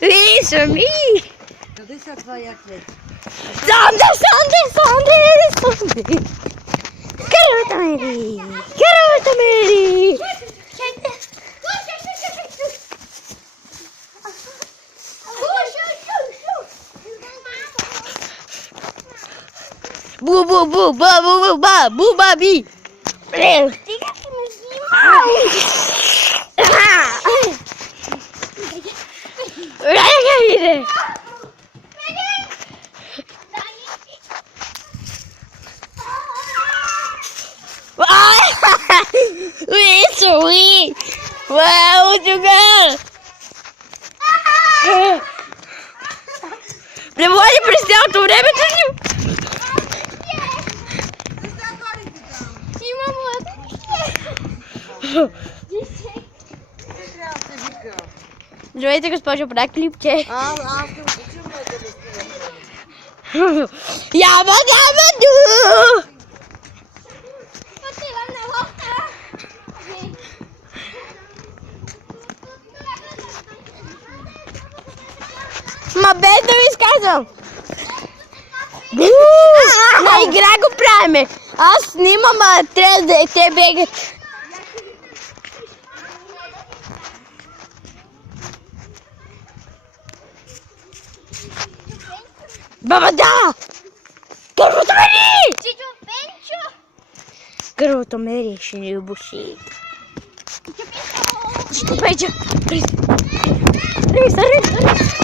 Isso, me. Cadê essa vai frente? Sonde. Garota Mary. Bubabi. Fica aqui no Isso, Uau, jogar! Pode prestar altura, Давайте, госпожо, проклипте. Ябаду! Uma vez não esqueçam. Na играю прямо. А снимам 3D, те бегат. Баба, да! Гарото Мери ще ни обуши. Пенчо! Пенчо!